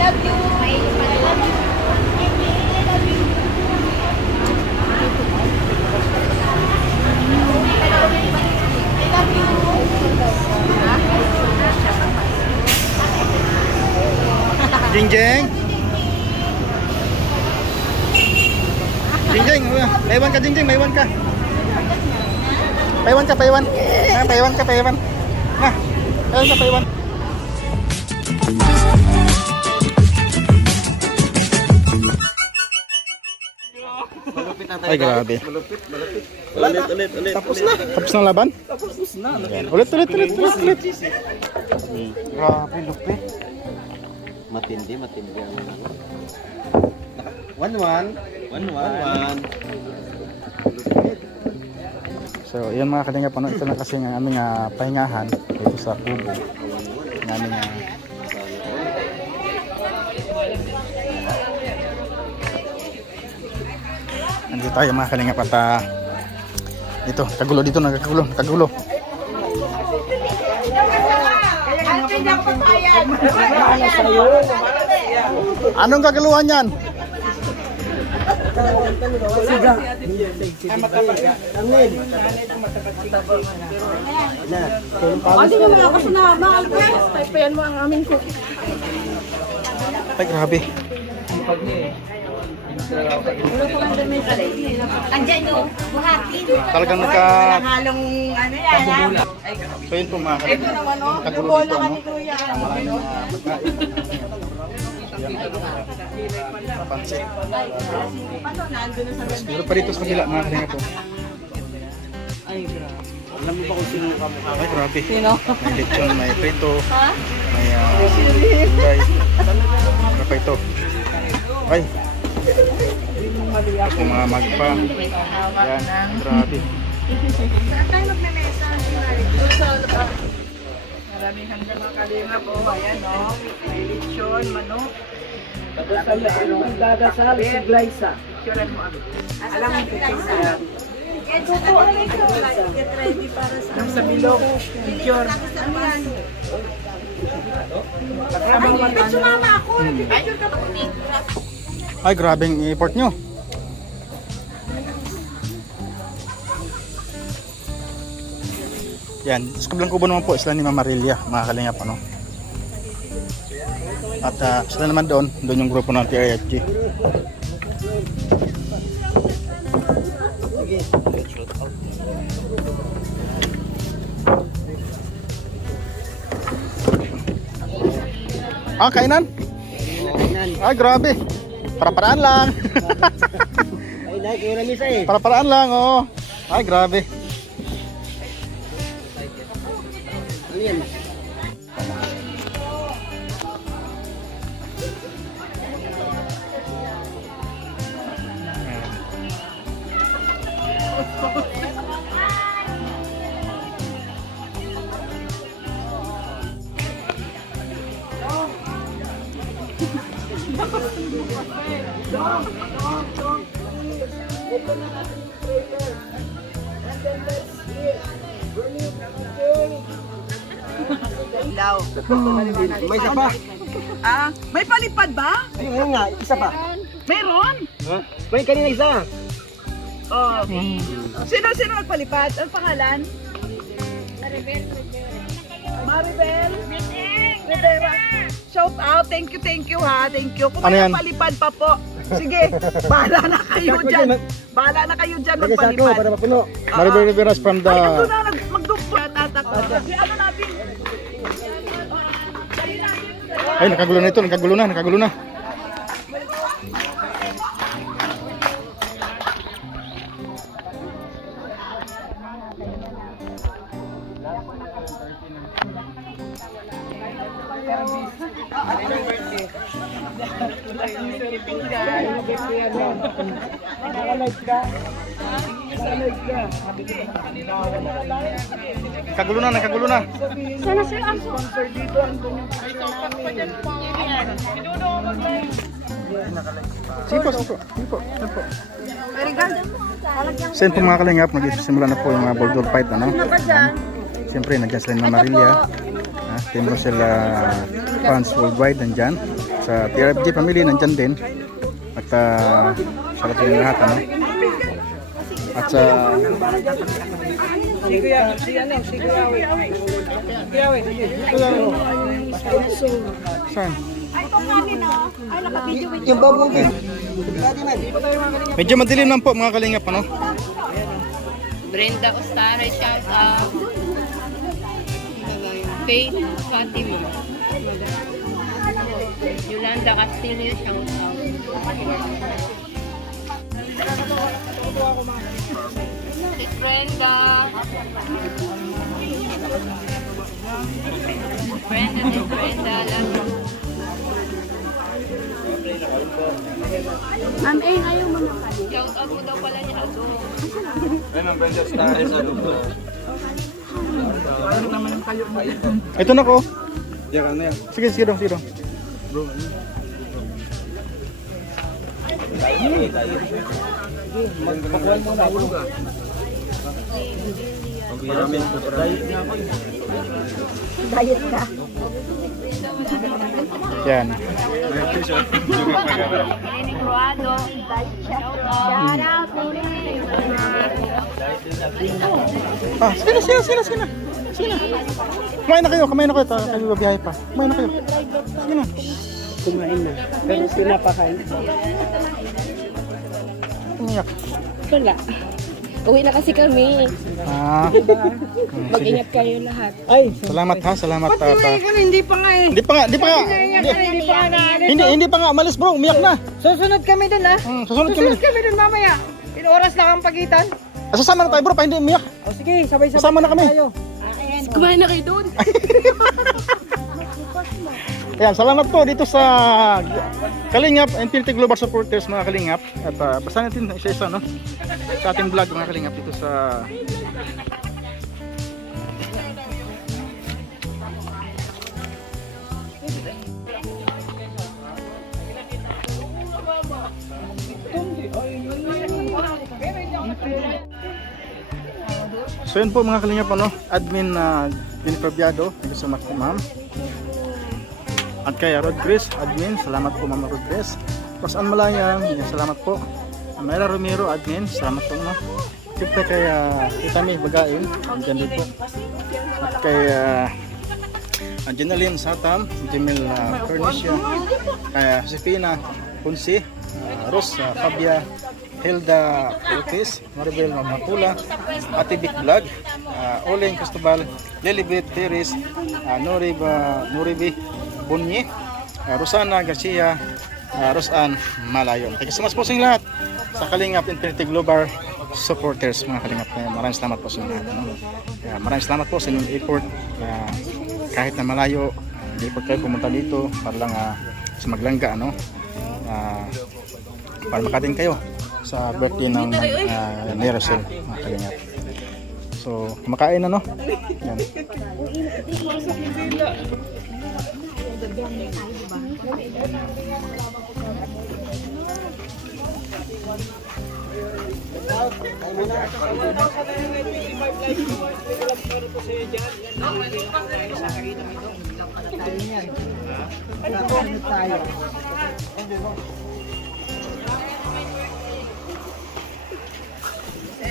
love you. I love you. I love you. I love you. Jing Jing. Jing Jing, paiwan ka Jing Jing, paiwan ka. Paiwan ka, paiwan. Ha, paiwan ka, paiwan. Ha, paiwan ka, paiwan. Ay, grabe. Ulit. Tapos na laban? Tapos na. Ulit. Grabe, lupit. Matindi ang ano. 1-1. So, yan mga kalingap, ano, ito na kasi ang aming pahingahan dito sa kubo. Ang aming nandito tayo mga kalingap at ito, kagulo dito, nagkagulo. Anong kaguluhan yan? Hindi mo mga kasi na mahal ko. Taypayan mo ang aming cookie. Ay, grabe. Andiyan yung buhatin. Talagang Halong ano yan. So yun po mga kalingap. Ito naman o. Kagulo dito, ano? Kuya. Pansit. Paano nandun na sa Pero pa dito sa kabila mga kalingap po. Alam mo ba kung sino kamukha? Ay, grabe. Sino? May lechon, may prito, Ha? may gulay. Ano pa ito? Ay. Ito mga magpa. Yan, grabe. Saan tayo magme-mesa? Maraming handa mga kalinga po. Ayan o. May lechon, manok. Magdadasal si Glyza. Picturean mo ako. Alam mo picture. Get ready para sa... Yung sa bilog. Picture. Ano yan? Ay, sumama ako. Picture ka pa. Ay, grabeng i-import nyo. Yan, sa kabilang kubo naman po, sila ni Mama Rilia, mga kalingap, ano. At sila naman doon yung grupo ng TRFG. Kainan? Ay, grabe. Para-paraan lang. Ay, like, yung ramisa eh. Para-paraan lang, oh. Ay, grabe. Ano yan? Ilaw. May isa pa. May palipad ba? Ayun nga, isa pa. Meron? Ha? May kanina isa. Oh. Sino nagpalipad? Ang pangalan? Maribel. Rivera. Shout out. Thank you ha. Thank you. Kung Ano may yan? palipad pa po. Sige, bahala na kayo dyan. Bahala na kayo dyan Nagasa ko magpalipad. para mapuno. Maribel Rivera from the... Ay, ito na, magdugpo. Tatak. Si ano natin? Ay, nakagulo na ito, nakagulo na. Nakagulo na. Sana sir ang Sige po. Very good. So yun po mga kalingap, nagsisimula na po yung mga bulldog fight, ano? Siyempre, nandiyan sila ni Mama Rilia. Team Rosel fans worldwide nandyan. sa TRFG family nandyan din. At salat din lahat ano. At sa Si Kuya, si Kuyawi. Kuyawi. saan? Yung babong Medyo madilim lang po mga kalingap ano. Brenda Ostara, shout out. Faith Fatima. Yolanda Castillo, shout out. Si Brenda. Brenda, love you. Ayaw mo na pala. Shout out mo daw pala ni Ado. Ito na ko. Sige, sige dong, sige dong. Yan. Lenny Cruado. Shout out. Sige na. Kumain na kayo. Kayo babiyahe pa. Kumain na kayo. Sige na. Kumain na. Pero pinapakain. Umiyak. Wala. Uwi na kasi kami. Sige. Mag-ingat kayo lahat. Ay, Salamat ha, salamat ta. hindi pa nga eh. Hindi pa nga. Hindi pa nga umalis bro, umiyak na. Susunod kami dun ah. Susunod kami. Susunod kami dun mamaya. Oras lang ang pagitan. Sasama na tayo bro, pa hindi umiyak. O sige, sabay-sabay Sasama na kami. tayo. Kumain na kayo doon. Ayan, salamat po dito sa Kalingap Infinity Global Supporters mga Kalingap. At basta natin isa-isa no? Sa ating vlog mga Kalingap dito sa So yun po mga Kalingap ano? Admin Jennifer Biado, thank you so much po ma'am. At kay Rod Chris, admin, salamat po Ma'am Rod Chris. Rosan Malayang, salamat po. Mayra Romero, admin, salamat po no. Siyempre kay Itami Bagain, andyan din po. At kay Jenaline Satam, Jemil Pernicia, kay Josefina Punsi, Ros Fabia, Hilda Lopez, Maribel Mamatula, Ate Vic Vlog, Oleng Cristobal, Lilibet Teres, Noribi Bunyi, Rosana Garcia, Rosan Malayo. Thank you so much po sa inyo lahat sa Kalingap Infinity Global Supporters mga Kalingap. Maraming salamat po sa inyo lahat. No? Maraming salamat po sa inyong effort. Kahit na malayo, hindi po kayo pumunta dito para lang sa Maglangga. No? Para makating kayo sa birthday ng ni Rosel mga Kalingap. So, kumakain na no? Yan.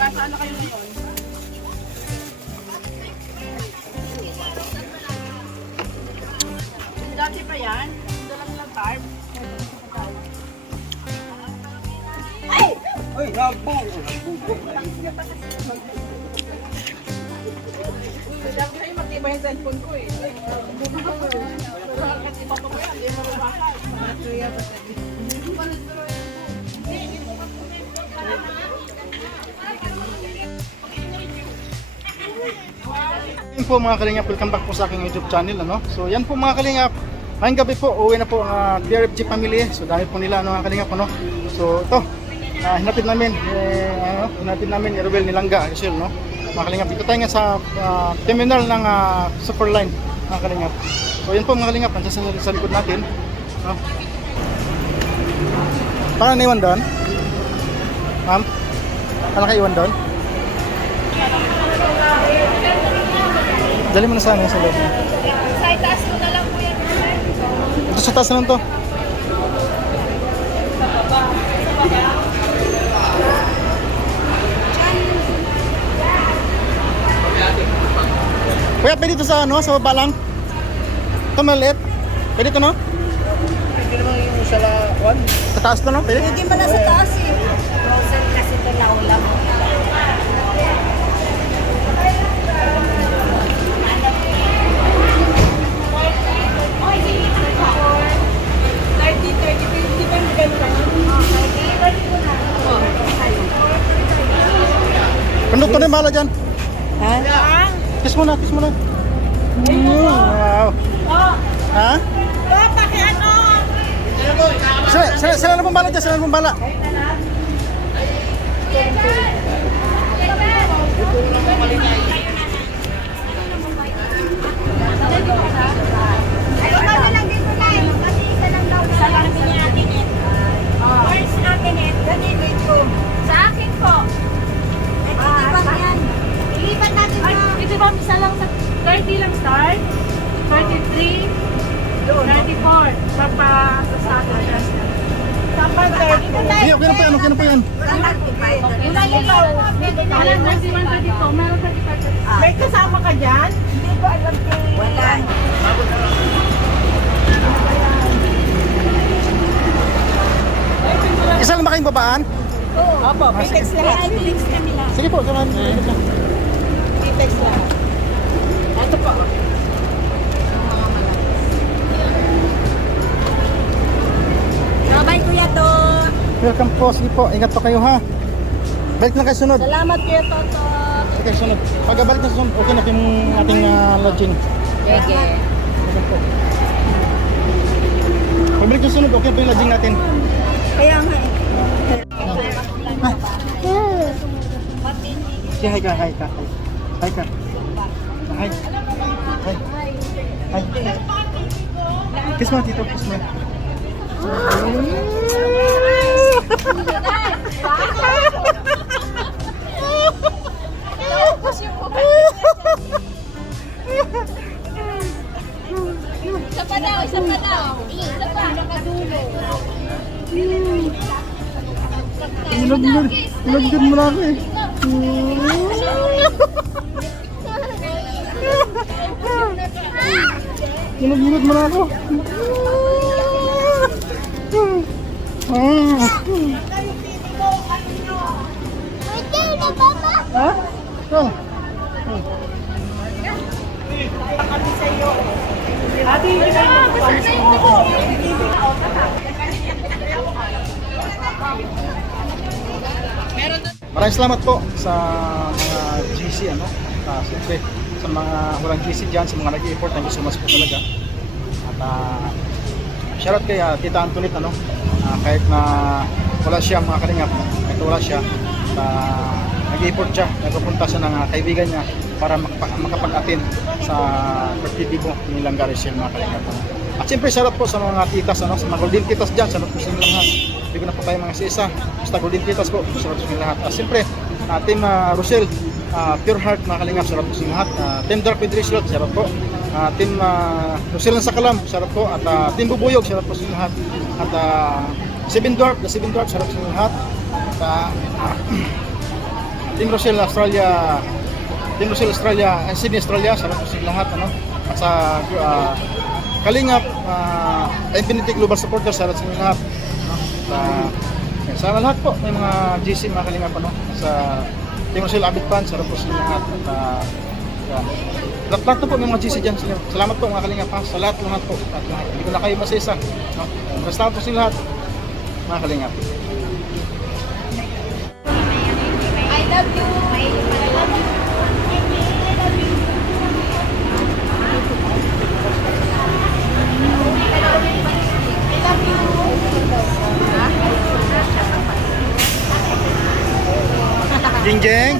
Saan na kayo ngayon? Dati pa yan? Ito lang carb. Uy, nabong! Sabi sa'yo, matibay yung cellphone ko eh. Kasi pa ko yan, hindi mo mabakal. Yan po mga Kalingap, welcome back po sa aking YouTube channel ano? So yan po mga Kalingap, ngayong gabi po uwi na po ang TRFG family. So dahil po nila ano, mga Kalingap ano? So ito, hinatid namin ni Ruel Nilangga Rachel no? Mga Kalingap, dito tayo nga sa terminal ng Superline mga Kalingap. So yan po mga Kalingap, nandiyan sa likod natin no? Paano naiwan doon? Ma'am? Paano kayo iwan doon? Dali mo na sa amin sa loob. Sa itaas mo na lang po yan. Ito sa taas na lang to. Kuya, pwede ito sa ano, sa baba lang? Ito maliit. Pwede ito, no? Hindi naman yung sa lawan. Sa taas to, no? Pwede? Hindi mo na sa taas eh. Frozen kasi ito na ulam. Pendot na yung bala dyan. Ha? Kiss mo na, kiss mo na. Wow. Ha? Sila na pong bala dyan, sila na pong bala. Sa akin po. Ilipat natin na. Ito ba, isa lang sa 30 lang start? 33, 34. Sa akin. Sige, okay na po yan, okay na po yan. Ilan ikaw? Meron 31, 32. Meron 35. May kasama ka dyan? Hindi ko alam kung wala. Isa lang ba kayong babaan? Opo, may text lahat. Sige po, samahan mo. May text lahat. Ito po. Bye Kuya To. Welcome po, sige po, ingat po kayo ha. Balik na kayo sunod. Salamat Kuya Toto. Balik kayo sunod. Pagkabalik na sunod, okay na yung ating lodging. Sige. Okay po. Pagbalik na sunod, okay po yung lodging natin. Kaya nga eh. Sige, hi ka, hi ka. Hi ka. Hi. Hi. Hi. Kiss mo, tito, kiss mo. Isa pa daw, isa pa daw. Isa pa, nakadulo. Ilagyan mo na ako eh. Ilagyan mo na ako. Ha? Oh. Maraming salamat po sa mga GC ano. Siyempre sa mga walang GC dyan, sa mga nag-i-effort na gusto mas po talaga. At shoutout kay Tita Antoinette ano. Kahit na wala siya mga kalingap, kahit wala siya, nag-i-effort siya, nagpupunta siya ng kaibigan niya para makapag-attend sa birthday mo ni Langga Rachel mga kalingap. At siyempre shoutout po sa mga titas, ano, sa mga golden titas dyan, shoutout po sa inyo lahat. Hindi ko na po tayo mga isa-isa, basta golden titas po, shoutout po sa inyo lahat. At siyempre, Team Rosel, Pure Heart mga kalingap, shoutout po sa inyo lahat. Team Dark with Richlot, shoutout po. Team Rosel ng Sakalam, shoutout po. At Team Bubuyog, shoutout po sa inyo lahat. At Seven Dwarf, shoutout po sa inyo lahat. At Team Rosel Australia, Sydney Australia, shoutout po sa inyo lahat. Ano? At sa Kalingap, Infinity Global Supporters, shoutout sa inyo lahat. Sa lahat po, may mga GC, mga Kalingap, ano? Sa Team Rosel Abit Fan, shoutout po sa inyo lahat. At lahat po may mga GC dyan. Salamat po mga Kalingap, ha? Sa lahat po. At lahat. Hindi ko na kayo masisa. No? Basta po sa lahat, mga Kalingap. I love you. Jingjeng.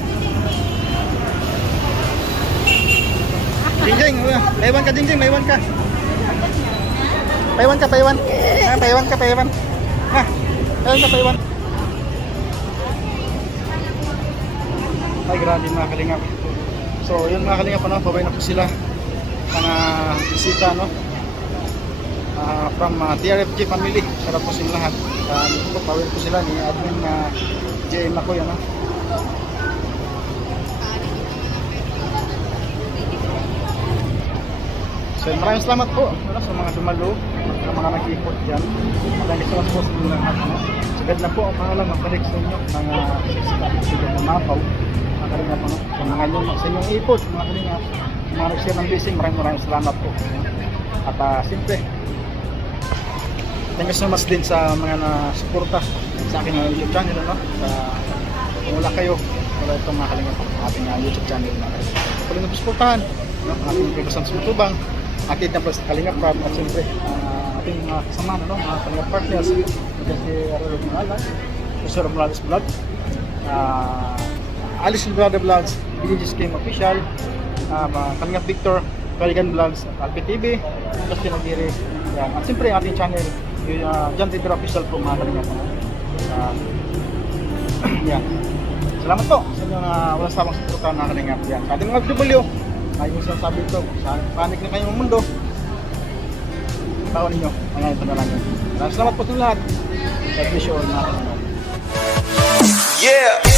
Jingjeng, paiwan ka Jingjeng, paiwan ka. Paiwan ka. Ha, paiwan ka. Ha, paiwan. Ay, grabe mga Kalingap. So, yun mga Kalingap, ano, pabay na po sila. Mga bisita, no? From TRFG family, sarap po sila lahat. Dito po, pawin ko sila ni admin na JM ako yan. So maraming salamat po sa mga dumalo, sa mga nag-ikot dyan. Maraming salamat po sa mga sagad na po ang pangalan magbalik sa inyo ng sila na mapaw. Mga kalinga po, sa mga inyong sa inyong ikot, mga kalinga, mga nag-share ng blessing, maraming salamat po. At siyempre, thank you so much din sa mga na-suporta sa aking YouTube channel. Kung wala kayo, wala itong mga kalinga po, ating YouTube channel. Kalinga po suportahan, ang ating pagkasan sa Matubang, aking na sa Kalinga Prab, at siyempre ating mga kasama, mga Kalinga partners, si Arroyo Malala, Mr. Morales Vlog, Alice Brother Vlogs, BDG's Game Official, Kalinga Victor, Kaligan Vlogs, Alpi TV, Justin Aguirre, at siyempre ang ating channel, John Tinder Official po, mga Kalinga po. Yan. Salamat po sa inyo na walang samang suporta na Kalinga. Yan. Sa ating mga W, yung sinasabi ito, panik na kayong mundo, taon ninyo, mga ito na lang yun. Salamat po sa lahat. God bless you all, mga Kalinga. Yeah!